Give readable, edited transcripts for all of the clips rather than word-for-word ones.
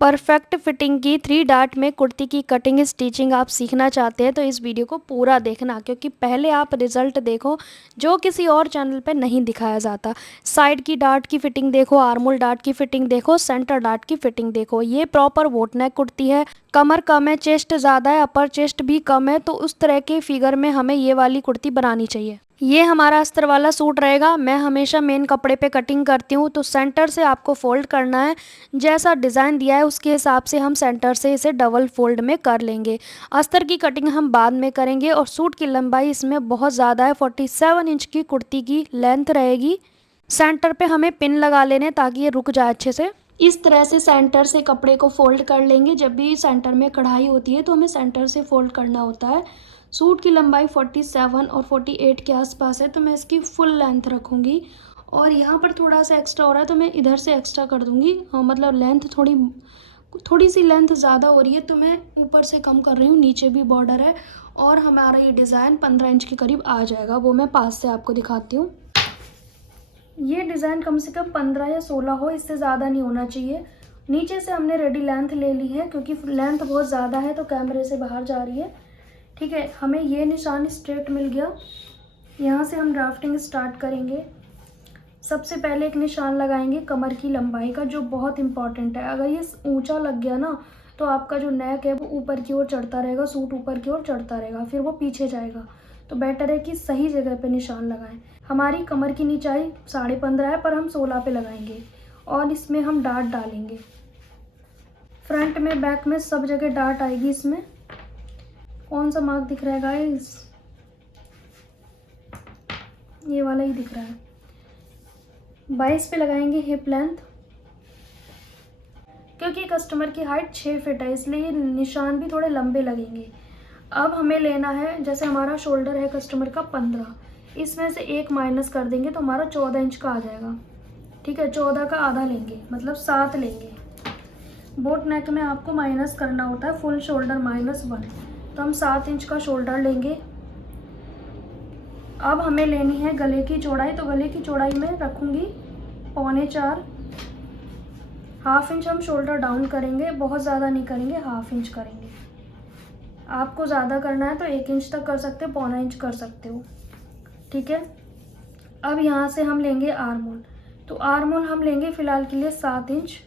Perfect fitting की 3 dart में कुर्ती की कटिंग स्टिचिंग आप सीखना चाहते हैं तो इस वीडियो को पूरा देखना, क्योंकि पहले आप रिजल्ट देखो जो किसी और चैनल पे नहीं दिखाया जाता। साइड की डार्ट की फिटिंग देखो, आर्मोल डार्ट की फिटिंग देखो, सेंटर डार्ट की फिटिंग देखो। ये प्रॉपर बोट नेक कुर्ती है। कमर कम है, चेस्ट ज़्यादा है, अपर चेस्ट भी कम है, तो उस तरह के फिगर में हमें ये वाली कुर्ती बनानी चाहिए। ये हमारा अस्तर वाला सूट रहेगा। मैं हमेशा मेन कपड़े पे कटिंग करती हूँ, तो सेंटर से आपको फोल्ड करना है। जैसा डिज़ाइन दिया है उसके हिसाब से हम सेंटर से इसे डबल फोल्ड में कर लेंगे। अस्तर की कटिंग हम बाद में करेंगे। और सूट की लंबाई इसमें बहुत ज़्यादा है, 47 इंच की कुर्ती की लेंथ रहेगी। सेंटर पे हमें पिन लगा लेने ताकि ये रुक जाए अच्छे से। इस तरह से सेंटर से कपड़े को फोल्ड कर लेंगे। जब भी सेंटर में कढ़ाई होती है तो हमें सेंटर से फोल्ड करना होता है। सूट की लंबाई 47 और 48 के आसपास है, तो मैं इसकी फुल लेंथ रखूँगी। और यहाँ पर थोड़ा सा एक्स्ट्रा हो रहा है तो मैं इधर से एक्स्ट्रा कर दूँगी। मतलब लेंथ थोड़ी सी लेंथ ज़्यादा हो रही है तो मैं ऊपर से कम कर रही हूँ। नीचे भी बॉर्डर है और हमारा ये डिज़ाइन 15 इंच के करीब आ जाएगा। वो मैं पास से आपको दिखाती हूँ। ये डिज़ाइन कम से कम 15 या 16 हो, इससे ज़्यादा नहीं होना चाहिए। नीचे से हमने रेडी लेंथ ले ली है, क्योंकि लेंथ बहुत ज़्यादा है तो कैमरे से बाहर जा रही है। ठीक है, हमें ये निशान स्ट्रेट मिल गया। यहाँ से हम ड्राफ्टिंग स्टार्ट करेंगे। सबसे पहले एक निशान लगाएंगे कमर की लंबाई का, जो बहुत इंपॉर्टेंट है। अगर ये ऊंचा लग गया ना तो आपका जो नेक है वो ऊपर की ओर चढ़ता रहेगा, सूट ऊपर की ओर चढ़ता रहेगा, फिर वो पीछे जाएगा। तो बेटर है कि सही जगह पे निशान लगाएं। हमारी कमर की ऊंचाई 15.5 है, पर हम 16 पे लगाएंगे और इसमें हम डार्ट डालेंगे। फ्रंट में बैक में सब जगह डार्ट आएगी। इसमें कौन सा मार्क दिख रहा है गाइस? ये वाला ही दिख रहा है। 22 पे लगाएंगे हिप लेंथ। क्योंकि कस्टमर की हाइट 6 फीट है इसलिए निशान भी थोड़े लंबे लगेंगे। अब हमें लेना है, जैसे हमारा शोल्डर है कस्टमर का 15, इसमें से 1 माइनस कर देंगे तो हमारा 14 इंच का आ जाएगा। ठीक है, 14 का आधा लेंगे, मतलब 7 लेंगे। बोट नेक में आपको माइनस करना होता है, फुल शोल्डर -1, तो हम 7 इंच का शोल्डर लेंगे। अब हमें लेनी है गले की चौड़ाई, तो गले की चौड़ाई में रखूँगी 3.25। हाफ इंच हम शोल्डर डाउन करेंगे, बहुत ज़्यादा नहीं करेंगे, हाफ इंच करेंगे। आपको ज़्यादा करना है तो 1 इंच तक कर सकते हो, 0.25 इंच कर सकते हो। ठीक है, अब यहाँ से हम लेंगे आर्मोल। तो आर्मोल हम लेंगे फ़िलहाल के लिए 7 इंच।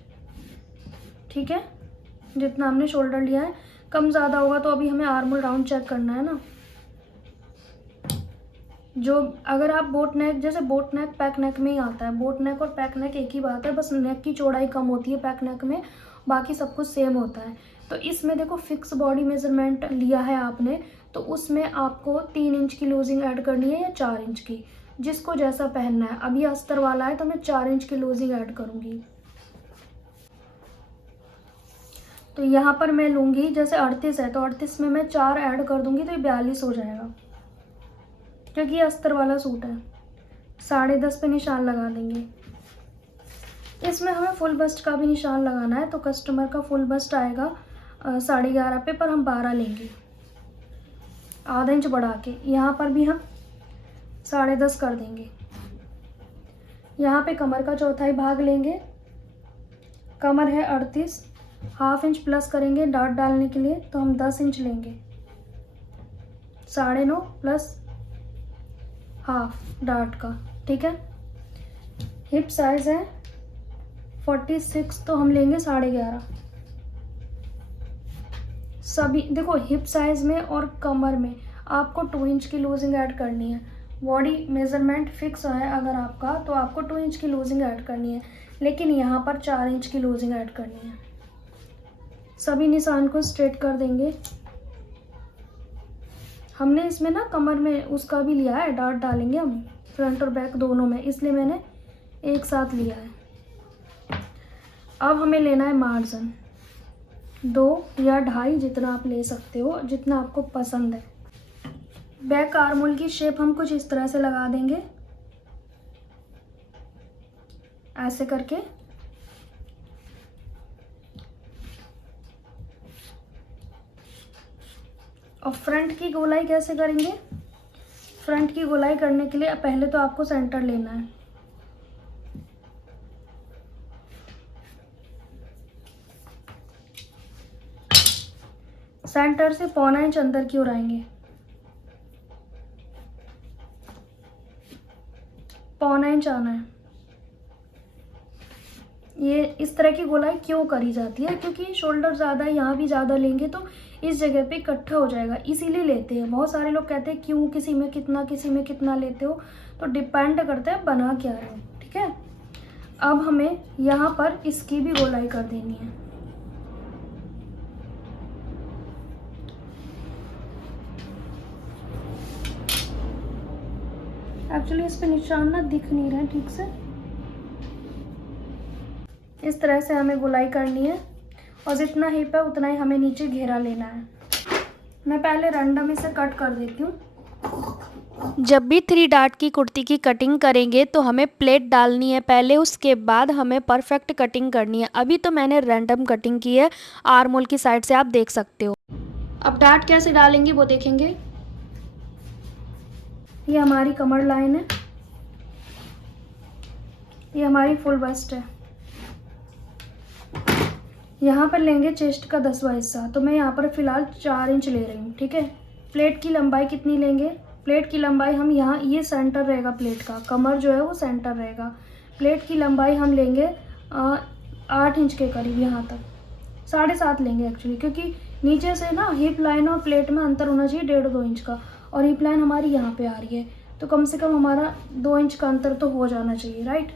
ठीक है, जितना हमने शोल्डर लिया है। कम ज़्यादा होगा तो अभी हमें आर्मोल राउंड चेक करना है ना। जो अगर आप बोट नेक, जैसे बोट नेक पैक नेक में ही आता है, बोट नेक और पैक नेक एक ही बात है, बस नेक की चौड़ाई कम होती है पैक नेक में, बाकी सब कुछ सेम होता है। तो इसमें देखो फिक्स बॉडी मेजरमेंट लिया है आपने, तो उसमें आपको 3 इंच की लूजिंग ऐड करनी है या 4 इंच की, जिसको जैसा पहनना है। अभी अस्तर वाला है तो मैं 4 इंच की लूजिंग ऐड करूँगी। तो यहाँ पर मैं लूँगी, जैसे 38 है तो 38 में मैं 4 ऐड कर दूँगी तो ये 42 हो जाएगा, क्योंकि ये अस्तर वाला सूट है। 10.5 पे निशान लगा देंगे। इसमें हमें फुल बस्ट का भी निशान लगाना है, तो कस्टमर का फुल बस्ट आएगा 11.5 पे, पर हम 12 लेंगे, आधा इंच बढ़ा के। यहाँ पर भी हम 10.5 कर देंगे। यहाँ पे कमर का चौथाई भाग लेंगे। कमर है 38, हाफ इंच प्लस करेंगे डार्ट डालने के लिए, तो हम 10 इंच लेंगे। 9.5 प्लस हाफ डार्ट का। ठीक है, हिप साइज है 46, तो हम लेंगे 11.5। सभी देखो, हिप साइज में और कमर में आपको 2 इंच की लूजिंग ऐड करनी है। बॉडी मेजरमेंट फिक्स है अगर आपका, तो आपको 2 इंच की लूजिंग ऐड करनी है, लेकिन यहाँ पर 4 इंच की लूजिंग ऐड करनी है। सभी निशान को स्ट्रेट कर देंगे। हमने इसमें ना कमर में उसका भी लिया है, डार्ट डालेंगे हम फ्रंट और बैक दोनों में, इसलिए मैंने एक साथ लिया है। अब हमें लेना है मार्जिन 2 या 2.5, जितना आप ले सकते हो, जितना आपको पसंद है। बैक आर्मोल की शेप हम कुछ इस तरह से लगा देंगे, ऐसे करके। और फ्रंट की गोलाई कैसे करेंगे? फ्रंट की गोलाई करने के लिए पहले तो आपको सेंटर लेना है। सेंटर से 1.25 इंच अंदर की ओर आएंगे, 1.25 इंच आना है। ये इस तरह की गोलाई क्यों करी जाती है? क्योंकि शोल्डर ज़्यादा है, यहाँ भी ज़्यादा लेंगे तो इस जगह पे इकट्ठा हो जाएगा, इसीलिए लेते हैं। बहुत सारे लोग कहते हैं क्यों किसी में कितना लेते हो, तो डिपेंड करता है बना क्या रहे हो, ठीक है। अब हमें यहाँ पर इसकी भी गोलाई कर देनी है। एक्चुअली इस पे निशान ना दिख नहीं रहे ठीक से। इस तरह से हमें गोलाई करनी है और जितना हिप है उतना ही हमें नीचे घेरा लेना है। मैं पहले रैंडम इसे कट कर देती हूँ। जब भी 3 डार्ट की कुर्ती की कटिंग करेंगे तो हमें प्लेट डालनी है पहले, उसके बाद हमें परफेक्ट कटिंग करनी है। अभी तो मैंने रैंडम कटिंग की है, आर्म होल की साइड से आप देख सकते हो। अब डार्ट कैसे डालेंगे वो देखेंगे। ये हमारी कमर लाइन है, ये हमारी फुल बस्ट है। यहाँ पर लेंगे चेस्ट का 10वां हिस्सा, तो मैं यहाँ पर फ़िलहाल 4 इंच ले रही हूँ, ठीक है। प्लेट की लंबाई कितनी लेंगे? प्लेट की लंबाई हम यहाँ, ये सेंटर रहेगा प्लेट का, कमर जो है वो सेंटर रहेगा। प्लेट की लंबाई हम लेंगे 8 इंच के करीब, यहाँ तक 7.5 लेंगे एक्चुअली, क्योंकि नीचे से ना हिप लाइन और प्लेट में अंतर होना चाहिए 1.5-2 इंच का, और हिप लाइन हमारी यहाँ पे आ रही है, तो कम से कम हमारा 2 इंच का अंतर तो हो जाना चाहिए, राइट।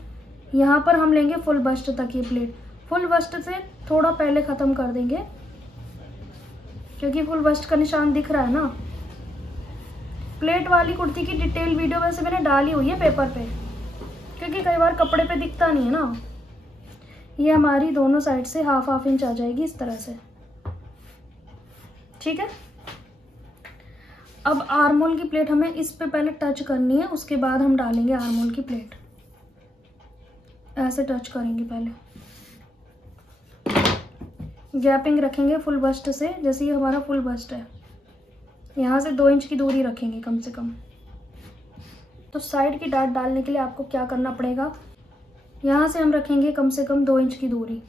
यहाँ पर हम लेंगे फुल बस्ट तक ये प्लेट, फुल बस्ट से थोड़ा पहले ख़त्म कर देंगे, क्योंकि फुल बस्ट का निशान दिख रहा है ना। प्लेट वाली कुर्ती की डिटेल वीडियो वैसे मैंने डाली हुई है पेपर पे, क्योंकि कई बार कपड़े पे दिखता नहीं है ना। ये हमारी दोनों साइड से 1/2 इंच आ जाएगी इस तरह से, ठीक है। अब आर्म होल की प्लेट हमें इस पे पहले टच करनी है, उसके बाद हम डालेंगे आर्म होल की प्लेट। ऐसे टच करेंगे पहले, गैपिंग रखेंगे फुल बस्ट से। जैसे ये हमारा फुल बस्ट है, यहाँ से 2 इंच की दूरी रखेंगे कम से कम। तो साइड की डार्ट डालने के लिए आपको क्या करना पड़ेगा, यहाँ से हम रखेंगे कम से कम 2 इंच की दूरी।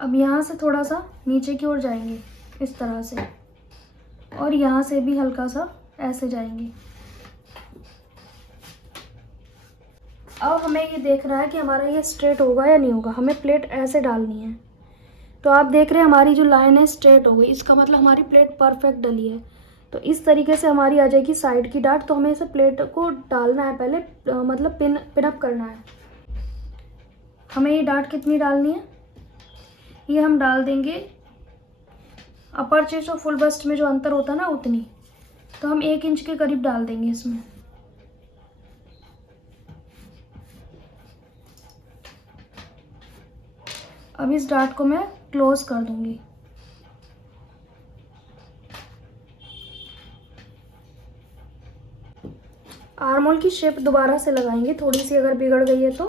अब यहाँ से थोड़ा सा नीचे की ओर जाएंगे इस तरह से, और यहाँ से भी हल्का सा ऐसे जाएंगे। अब हमें ये देख रहा है कि हमारा ये स्ट्रेट होगा या नहीं होगा, हमें प्लेट ऐसे डालनी है। तो आप देख रहे हैं हमारी जो लाइन है स्ट्रेट हो गई, इसका मतलब हमारी प्लेट परफेक्ट डली है। तो इस तरीके से हमारी आ जाएगी साइड की डार्ट। तो हमें इसे प्लेट को डालना है पहले, मतलब पिन अप करना है। हमें ये डार्ट कितनी डालनी है, ये हम डाल देंगे अपर चेस्ट और फुल बस्ट में जो अंतर होता है ना उतनी, तो हम 1 इंच के करीब डाल देंगे इसमें। अब इस डार्ट को मैं क्लोज कर दूंगी। आर्म होल की शेप दोबारा से लगाएंगे, थोड़ी सी अगर बिगड़ गई है तो।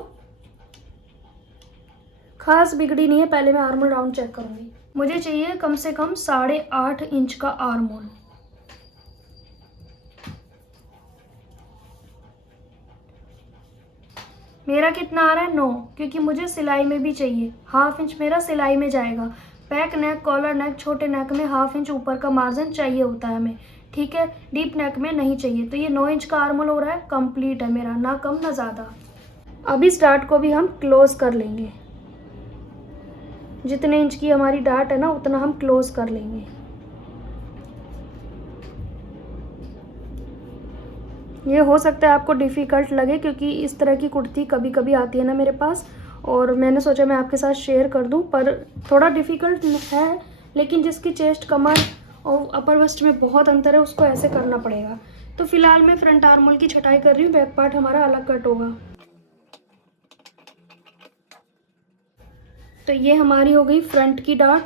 खास बिगड़ी नहीं है, पहले मैं आर्म होल राउंड चेक करूंगी। मुझे चाहिए कम से कम 8.5 इंच का आर्म होल। मेरा कितना आ रहा है 9, क्योंकि मुझे सिलाई में भी चाहिए। 1/2 इंच मेरा सिलाई में जाएगा। बैक नेक, कॉलर नेक, छोटे नेक में 1/2 इंच ऊपर का मार्जिन चाहिए होता है हमें, ठीक है। डीप नेक में नहीं चाहिए। तो ये 9 इंच का आर्म होल हो रहा है, कंप्लीट है मेरा, ना कम ना ज़्यादा। अब इस डार्ट को भी हम क्लोज कर लेंगे। जितने इंच की हमारी डार्ट है ना उतना हम क्लोज कर लेंगे। ये हो सकता है आपको डिफ़िकल्ट लगे, क्योंकि इस तरह की कुर्ती कभी कभी आती है ना मेरे पास, और मैंने सोचा मैं आपके साथ शेयर कर दूं। पर थोड़ा डिफ़िकल्ट है, लेकिन जिसकी चेस्ट, कमर और अपर वेस्ट में बहुत अंतर है उसको ऐसे करना पड़ेगा। तो फिलहाल मैं फ्रंट आर्म होल की छटाई कर रही हूँ, बैक पार्ट हमारा अलग कट होगा। तो ये हमारी हो गई फ्रंट की डार्ट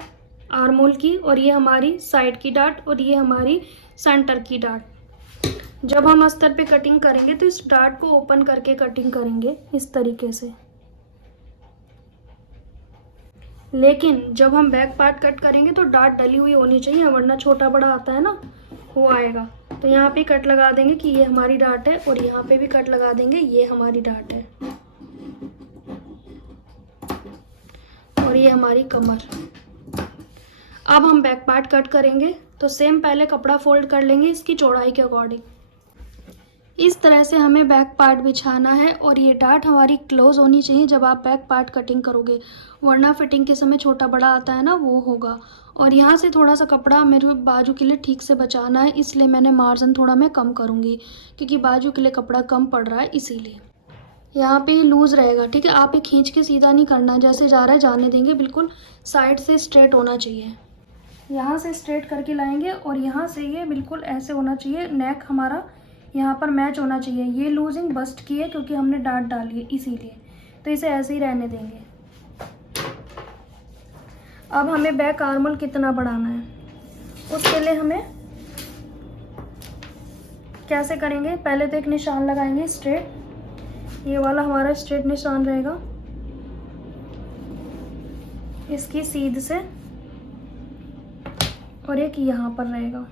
आर्म होल की, और ये हमारी साइड की डार्ट, और ये हमारी सेंटर की डार्ट। जब हम अस्तर पे कटिंग करेंगे तो इस डार्ट को ओपन करके कटिंग करेंगे इस तरीके से। लेकिन जब हम बैक पार्ट कट करेंगे तो डार्ट डली हुई होनी चाहिए, वरना छोटा बड़ा आता है ना वो आएगा। तो यहाँ पे कट लगा देंगे कि ये हमारी डार्ट है, और यहाँ पे भी कट लगा देंगे ये हमारी डार्ट है, और ये हमारी कमर। अब हम बैक पार्ट कट करेंगे। तो सेम पहले कपड़ा फोल्ड कर लेंगे इसकी चौड़ाई के अकॉर्डिंग। इस तरह से हमें बैक पार्ट बिछाना है और ये डाट हमारी क्लोज होनी चाहिए जब आप बैक पार्ट कटिंग करोगे, वरना फिटिंग के समय छोटा बड़ा आता है ना, वो होगा। और यहाँ से थोड़ा सा कपड़ा मेरे बाजू के लिए ठीक से बचाना है, इसलिए मैंने मार्जिन थोड़ा मैं कम करूँगी, क्योंकि बाजू के लिए कपड़ा कम पड़ रहा है इसीलिए। यहाँ पे लूज़ रहेगा, ठीक है। आप ये खींच के सीधा नहीं करना, जैसे जा रहा है जाने देंगे, बिल्कुल साइड से स्ट्रेट होना चाहिए। यहाँ से स्ट्रेट करके लाएंगे और यहाँ से ये बिल्कुल ऐसे होना चाहिए, नेक हमारा यहाँ पर मैच होना चाहिए। ये लूजिंग बस्ट की है क्योंकि हमने डाट डाली है इसीलिए, तो इसे ऐसे ही रहने देंगे। अब हमें बैक आर्मोल कितना बढ़ाना है, उसके लिए हमें कैसे करेंगे, पहले तो एक निशान लगाएंगे स्ट्रेट, ये वाला हमारा स्ट्रेट निशान रहेगा इसकी सीध से, और एक यहाँ पर रहेगा।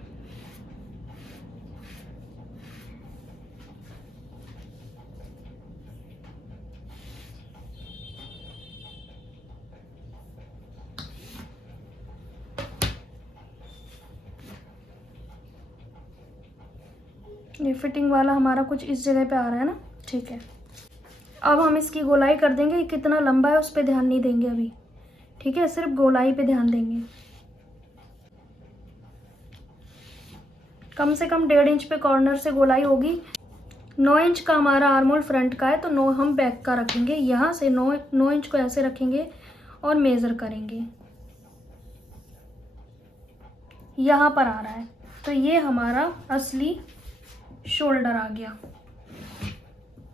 ये फिटिंग वाला हमारा कुछ इस जगह पे आ रहा है ना, ठीक है। अब हम इसकी गोलाई कर देंगे, कितना लंबा है उस पर ध्यान नहीं देंगे अभी, ठीक है, सिर्फ गोलाई पे ध्यान देंगे। कम से कम 1.5 इंच पे कॉर्नर से गोलाई होगी। 9 इंच का हमारा आर्मोल फ्रंट का है, तो 9 हम बैक का रखेंगे। यहाँ से 9 इंच को ऐसे रखेंगे और मेज़र करेंगे, यहाँ पर आ रहा है, तो ये हमारा असली शोल्डर आ गया,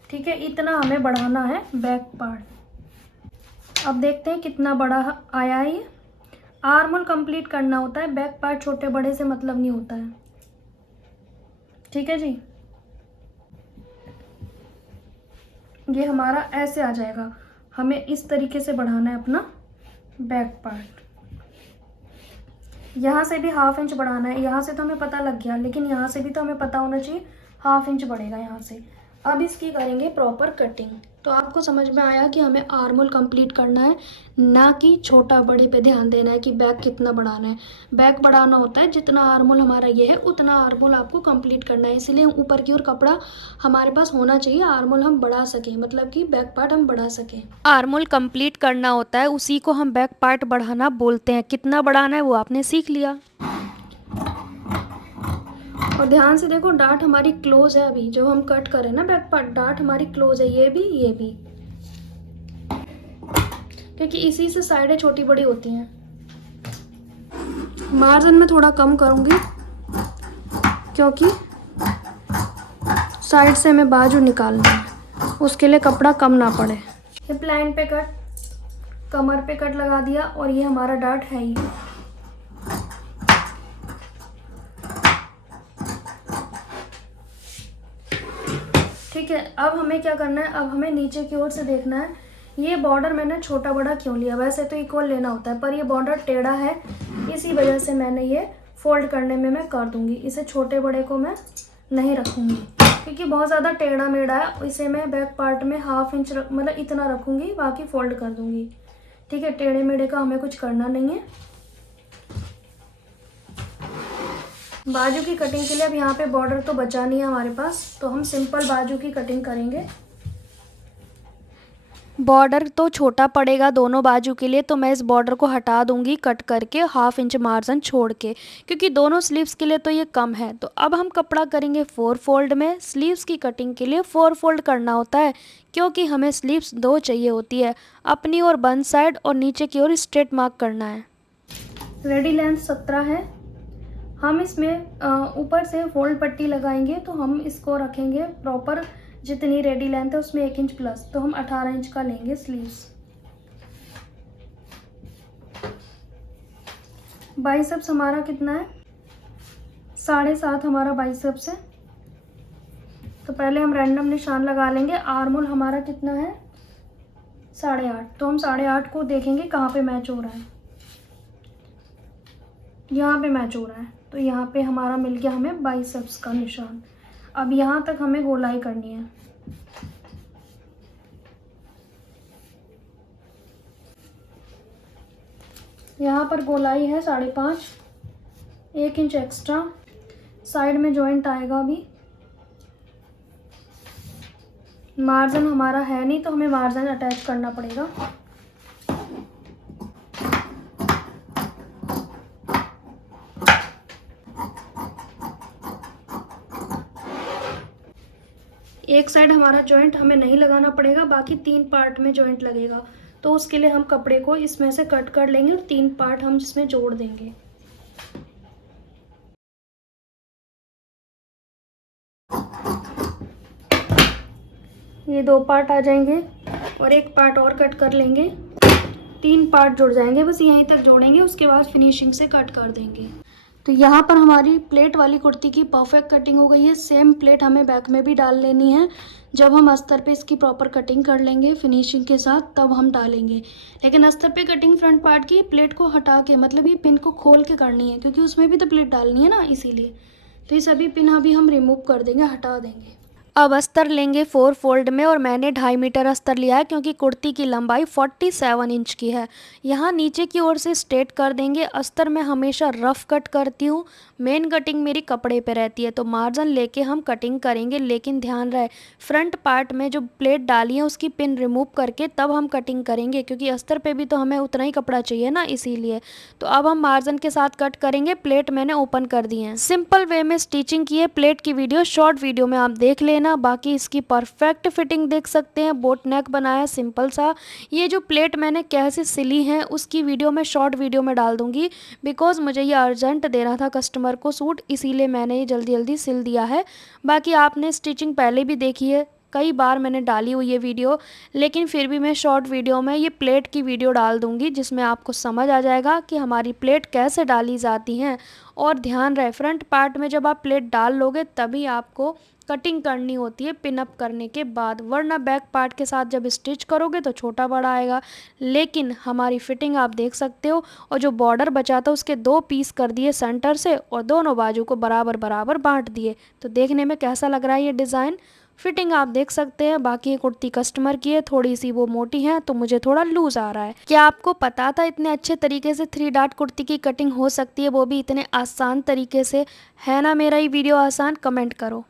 ठीक है। इतना हमें बढ़ाना है बैक पार्ट। अब देखते हैं कितना बड़ा आया है। ये आर्मोल कंप्लीट करना होता है, बैक पार्ट छोटे बड़े से मतलब नहीं होता है, ठीक है जी। ये हमारा ऐसे आ जाएगा, हमें इस तरीके से बढ़ाना है अपना बैक पार्ट। यहाँ से भी 1/2 इंच बढ़ाना है, यहाँ से तो हमें पता लग गया, लेकिन यहाँ से भी तो हमें पता होना चाहिए, 1/2 इंच बढ़ेगा यहाँ से। अब इसकी करेंगे प्रॉपर कटिंग। तो आपको समझ में आया कि हमें आर्मोल कंप्लीट करना है, ना कि छोटा बड़े पे ध्यान देना है कि बैक कितना बढ़ाना है। बैक बढ़ाना होता है जितना आर्मोल हमारा ये है उतना आर्मोल आपको कंप्लीट करना है, इसलिए ऊपर की ओर कपड़ा हमारे पास होना चाहिए, आर्मोल हम बढ़ा सकें, मतलब कि बैक पार्ट हम बढ़ा सकें। आर्मोल कंप्लीट करना होता है, उसी को हम बैक पार्ट बढ़ाना बोलते हैं। कितना बढ़ाना है वो आपने सीख लिया। और ध्यान से देखो, डाट हमारी क्लोज है, अभी जो हम कट करें ना बैक पार्ट, डाट हमारी क्लोज है, ये भी, क्योंकि इसी से साइडें छोटी बड़ी होती हैं। मार्जिन में थोड़ा कम करूंगी क्योंकि साइड से हमें बाजू निकालना है, उसके लिए कपड़ा कम ना पड़े। हिप लाइन पे कट, कमर पे कट लगा दिया, और ये हमारा डाट है ही। ठीक है, अब हमें क्या करना है, अब हमें नीचे की ओर से देखना है। ये बॉर्डर मैंने छोटा बड़ा क्यों लिया, वैसे तो इक्वल लेना होता है, पर ये बॉर्डर टेढ़ा है, इसी वजह से मैंने ये फोल्ड करने में मैं कर दूंगी, इसे छोटे बड़े को मैं नहीं रखूंगी, क्योंकि बहुत ज़्यादा टेढ़ा मेढ़ा है। इसे मैं बैक पार्ट में 1/2 इंच मतलब इतना रखूंगी, बाकी फोल्ड कर दूंगी, ठीक है। टेढ़े मेढ़े का हमें कुछ करना नहीं है। बाजू की कटिंग के लिए अब यहाँ पे बॉर्डर तो बचा नहीं है हमारे पास, तो हम सिंपल बाजू की कटिंग करेंगे। बॉर्डर तो छोटा पड़ेगा दोनों बाजू के लिए, तो मैं इस बॉर्डर को हटा दूंगी कट करके 1/2 इंच मार्जिन छोड़ के, क्योंकि दोनों स्लीव्स के लिए तो ये कम है। तो अब हम कपड़ा करेंगे 4 फोल्ड में। स्लीव्स की कटिंग के लिए 4 फोल्ड करना होता है, क्योंकि हमें स्लीव्स 2 चाहिए होती है, अपनी और बंद साइड, और नीचे की ओर स्ट्रेट मार्क करना है। रेडी लेंथ 17 है। हम इसमें ऊपर से फोल्ड पट्टी लगाएंगे, तो हम इसको रखेंगे प्रॉपर, जितनी रेडी लेंथ है उसमें 1 इंच प्लस, तो हम 18 इंच का लेंगे स्लीव्स। बाइसेप्स हमारा कितना है, 7.5 हमारा बाइसेप्स है। तो पहले हम रैंडम निशान लगा लेंगे। आर्मोल हमारा कितना है, 8.5, तो हम 8.5 को देखेंगे कहाँ पे मैच हो रहा है, यहाँ पे मैच हो रहा है, तो यहाँ पे हमारा मिल गया हमें बाइसेप्स का निशान। अब यहाँ तक हमें गोलाई करनी है। यहाँ पर गोलाई है 5.5, 1 इंच एक्स्ट्रा। साइड में जॉइंट आएगा अभी। मार्जिन हमारा है नहीं तो हमें मार्जिन अटैच करना पड़ेगा। एक साइड हमारा जॉइंट हमें नहीं लगाना पड़ेगा, बाकी 3 पार्ट में जॉइंट लगेगा। तो उसके लिए हम कपड़े को इसमें से कट कर लेंगे और 3 पार्ट हम इसमें जोड़ देंगे। ये 2 पार्ट आ जाएंगे और 1 पार्ट और कट कर लेंगे। 3 पार्ट जुड़ जाएंगे, बस यहीं तक जोड़ेंगे, उसके बाद फिनिशिंग से कट कर देंगे। तो यहाँ पर हमारी प्लेट वाली कुर्ती की परफेक्ट कटिंग हो गई है। सेम प्लेट हमें बैक में भी डाल लेनी है। जब हम अस्तर पे इसकी प्रॉपर कटिंग कर लेंगे फिनिशिंग के साथ तब हम डालेंगे। लेकिन अस्तर पे कटिंग फ्रंट पार्ट की प्लेट को हटा के, मतलब ये पिन को खोल के करनी है, क्योंकि उसमें भी तो प्लेट डालनी है ना, इसीलिए। तो ये सभी पिन अभी हम रिमूव कर देंगे, हटा देंगे। अब अस्तर लेंगे 4 फोल्ड में और मैंने 2.5 मीटर अस्तर लिया है, क्योंकि कुर्ती की लंबाई 47 इंच की है। यहाँ नीचे की ओर से स्ट्रेट कर देंगे। अस्तर मैं हमेशा रफ कट करती हूँ, मेन कटिंग मेरी कपड़े पे रहती है, तो मार्जिन लेके हम कटिंग करेंगे। लेकिन ध्यान रहे, फ्रंट पार्ट में जो प्लेट डाली है उसकी पिन रिमूव करके तब हम कटिंग करेंगे, क्योंकि अस्तर पे भी तो हमें उतना ही कपड़ा चाहिए ना, इसीलिए। तो अब हम मार्जिन के साथ कट करेंगे। प्लेट मैंने ओपन कर दी है। सिंपल वे में स्टिचिंग की है। प्लेट की वीडियो शॉर्ट वीडियो में आप देख लेना। बाकी इसकी परफेक्ट फिटिंग देख सकते हैं। बोट नेक बनाया सिंपल सा। ये जो प्लेट मैंने कैसे सिली है उसकी वीडियो मैं शॉर्ट वीडियो में डाल दूंगी, बिकॉज मुझे ये अर्जेंट देना था कस्टमर को सूट, इसीलिए मैंने ये जल्दी जल्दी सिल दिया है। बाकी आपने स्टिचिंग पहले भी देखी है, कई बार मैंने डाली हुई ये वीडियो, लेकिन फिर भी मैं शॉर्ट वीडियो में ये प्लेट की वीडियो डाल दूंगी, जिसमें आपको समझ आ जाएगा कि हमारी प्लेट कैसे डाली जाती हैं। और ध्यान रहे, फ्रंट पार्ट में जब आप प्लेट डाल लोगे तभी आपको कटिंग करनी होती है पिन अप करने के बाद, वरना बैक पार्ट के साथ जब स्टिच करोगे तो छोटा बड़ा आएगा। लेकिन हमारी फिटिंग आप देख सकते हो। और जो बॉर्डर बचा था उसके 2 पीस कर दिए सेंटर से और दोनों बाजू को बराबर बराबर बांट दिए। तो देखने में कैसा लग रहा है ये डिज़ाइन, फिटिंग आप देख सकते हैं। बाकी ये कुर्ती कस्टमर की है, थोड़ी सी वो मोटी है तो मुझे थोड़ा लूज आ रहा है। क्या आपको पता था इतने अच्छे तरीके से 3 डॉट कुर्ती की कटिंग हो सकती है, वो भी इतने आसान तरीके से? है ना मेरा ये वीडियो आसान? कमेंट करो।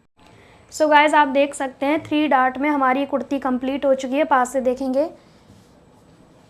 सो गाइज आप देख सकते हैं 3 डॉट में हमारी कुर्ती कंप्लीट हो चुकी है। पास से देखेंगे,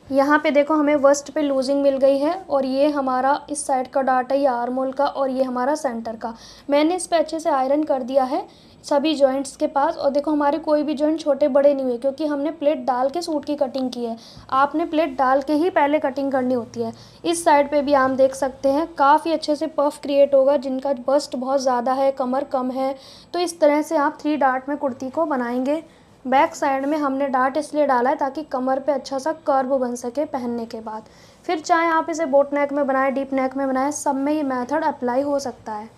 यहाँ पे देखो हमें वस्ट पे लूजिंग मिल गई है और ये हमारा इस साइड का डॉट है, ये आर्म होल का, और ये हमारा सेंटर का। मैंने इस पे अच्छे से आयरन कर दिया है सभी जॉइंट्स के पास। और देखो हमारे कोई भी जॉइंट छोटे बड़े नहीं हुए, क्योंकि हमने प्लेट डाल के सूट की कटिंग की है। आपने प्लेट डाल के ही पहले कटिंग करनी होती है। इस साइड पे भी आप देख सकते हैं काफ़ी अच्छे से पफ क्रिएट होगा। जिनका बस्ट बहुत ज़्यादा है, कमर कम है, तो इस तरह से आप 3 डॉट में कुर्ती को बनाएंगे। बैक साइड में हमने डार्ट इसलिए डाला है ताकि कमर पे अच्छा सा कर्व बन सके पहनने के बाद। फिर चाहे आप इसे बोट नेक में बनाएं, डीप नेक में बनाएं, सब में ये मेथड अप्लाई हो सकता है।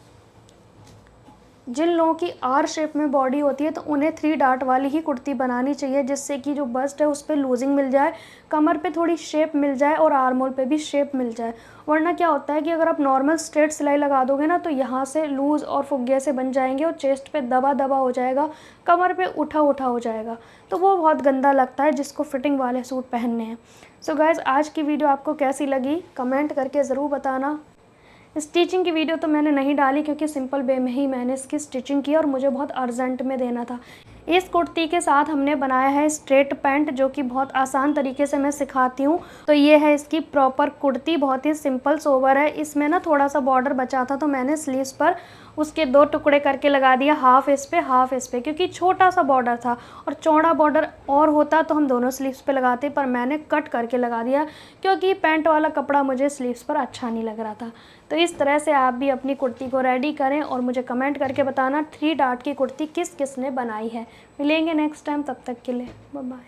जिन लोगों की आर शेप में बॉडी होती है तो उन्हें 3 डॉट वाली ही कुर्ती बनानी चाहिए, जिससे कि जो बस्ट है उस पर लूजिंग मिल जाए, कमर पे थोड़ी शेप मिल जाए और आर्म होल पे भी शेप मिल जाए। वरना क्या होता है कि अगर आप नॉर्मल स्ट्रेट सिलाई लगा दोगे ना तो यहाँ से लूज़ और फुग्गे से बन जाएंगे और चेस्ट पे दबा दबा हो जाएगा, कमर पे उठा उठा हो जाएगा, तो वो बहुत गंदा लगता है जिसको फिटिंग वाले सूट पहनने हैं। सो गाइज़ आज की वीडियो आपको कैसी लगी कमेंट करके ज़रूर बताना। स्टिचिंग की वीडियो तो मैंने नहीं डाली क्योंकि सिंपल वे में ही मैंने इसकी स्टिचिंग की और मुझे बहुत अर्जेंट में देना था। इस कुर्ती के साथ हमने बनाया है स्ट्रेट पैंट, जो कि बहुत आसान तरीके से मैं सिखाती हूँ। तो ये है इसकी प्रॉपर कुर्ती, बहुत ही सिंपल सोबर है। इसमें ना थोड़ा सा बॉर्डर बचा था तो मैंने स्लीव्स पर उसके 2 टुकड़े करके लगा दिया, हाफ इस पे हाफ इस पे, क्योंकि छोटा सा बॉर्डर था और चौड़ा बॉर्डर और होता तो हम दोनों स्लीव्स पे लगाते, पर मैंने कट करके लगा दिया क्योंकि पैंट वाला कपड़ा मुझे स्लीव्स पर अच्छा नहीं लग रहा था। तो इस तरह से आप भी अपनी कुर्ती को रेडी करें और मुझे कमेंट करके बताना 3 डॉट की कुर्ती किस किस ने बनाई है। मिलेंगे नेक्स्ट टाइम, तब तक के लिए बाय बाय।